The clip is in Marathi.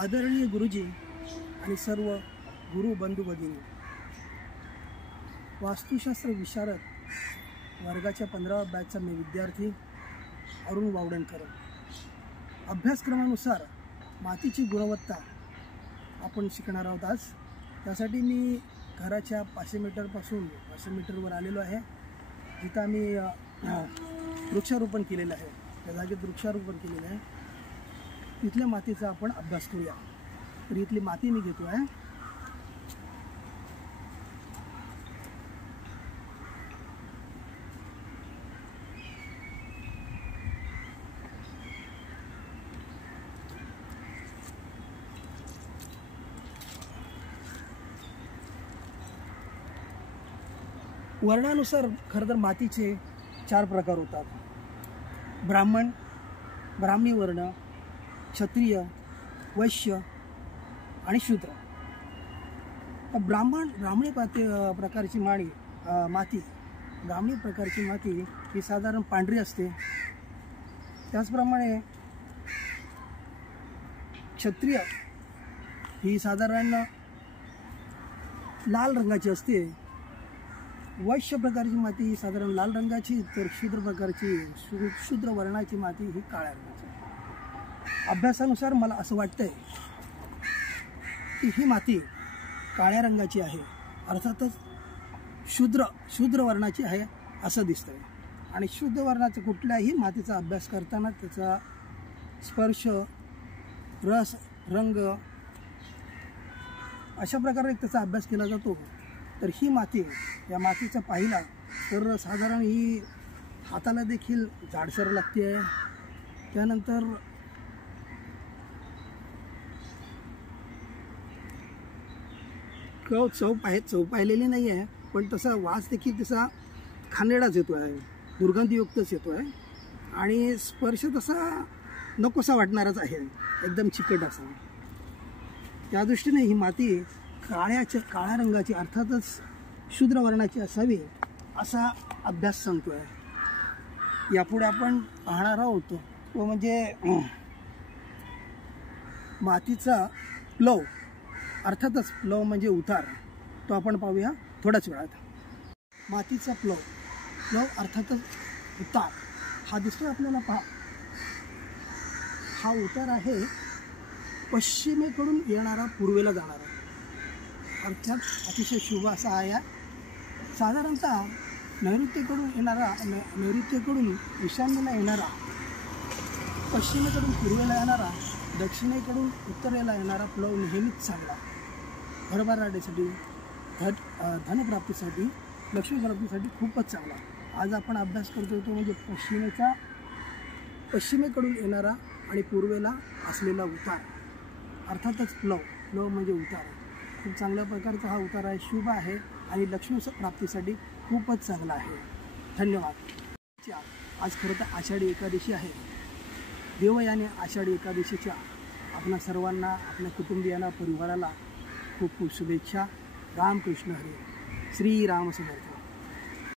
आदरणीय गुरुजी आणि सर्व गुरु बंधू भगिनी, वास्तुशास्त्र विशारद वर्गाच्या 15व्या बॅचचा मी विद्यार्थी अरुण वावडणकर। अभ्यासक्रमानुसार मातीची गुणवत्ता आपण शिकणार आहोत आज। त्यासाठी मी घराच्या 500 मीटरपासून 500 मीटरवर आलेलो आहे, जिथं आम्ही वृक्षारोपण केलेलं आहे। त्या जागेत वृक्षारोपण केलेलं आहे, तिथल्या मातीचा आपण अभ्यास करूया। तर इथली माती मी घेतो आहे। वर्णानुसार खरं तर मातीचे 4 प्रकार होतात: ब्राह्मण, ब्राह्मी वर्ण, क्षत्रिय, वैश्य आणि शूद्र। ब्राह्मणी प्रकारची माती ही साधारण पांढरी असते। त्याचप्रमाणे क्षत्रिय ही साधारण लाल रंगाची असते। वैश्य प्रकारची माती ही साधारण लाल रंगाची, तर शूद्र वर्णाची माती ही काळ्या रंगाची। अभ्यासानुसार मला असं वाटतंय की ही माती काळ्या रंगाची आहे, अर्थातच शूद्र वर्णाची आहे असं दिसतंय। आणि शुद्ध वर्णाचा कुठल्याही मातीचा अभ्यास करताना त्याचा स्पर्श, रस, रंग अशा प्रकारे त्याचा अभ्यास केला जातो। तर ही माती, या मातीचा पाहिला तर साधारण ही हाताला देखील जाडसर लागते। त्यानंतर चव पाहिलेली नाही आहे, पण तसा वास देखील तसा खानेडाच येतो आहे, दुर्गंधीयुक्तच येतो आहे। आणि स्पर्श तसा नकोसा वाटणारच आहे, एकदम चिकट असा। त्या दृष्टीने ही माती काळ्या रंगाची, अर्थातच शूद्र वर्णाची असावी असा अभ्यास सांगतो आहे। यापुढे आपण पाहणार आहोत तो म्हणजे मातीचा प्लव, अर्थातच प्लव म्हणजे उतार, तो आपण पाहूया थोड्याच वेळात। मातीचा प्लव अर्थातच उतार हा दिसतो आपल्याला। पहा, हा उतार आहे पश्चिमेकडून येणारा पूर्वेला जाणारा, अर्थात अतिशय शुभ असा आहे। साधारणतः नैऋत्येकडून ईशान्येला येणारा, पश्चिमेकडून पूर्वेला येणारा, दक्षिणेकडून उत्तरेला येणारा प्लव नेहमीच चांगला। भरभराटीसाठी, धनप्राप्तीसाठी, लक्ष्मीप्राप्तीसाठी खूपच चांगला। आज आपण अभ्यास करतो तो म्हणजे पश्चिमेकडून येणारा आणि पूर्वेला असलेला उतार, अर्थातच प्लव म्हणजे उतार। खूप चांगल्या प्रकारचा हा उतार आहे, शुभ आहे आणि लक्ष्मी प्राप्तीसाठी खूपच चांगला आहे। धन्यवाद। आज खरं तर आषाढी एकादशी आहे। देवयाने आषाढी एकादशीच्या आपणा सर्वांना, आपल्या कुटुंबियांना, परिवाराला खूप खूप शुभेच्छा। रामकृष्ण हरी, श्रीराम समर्थ।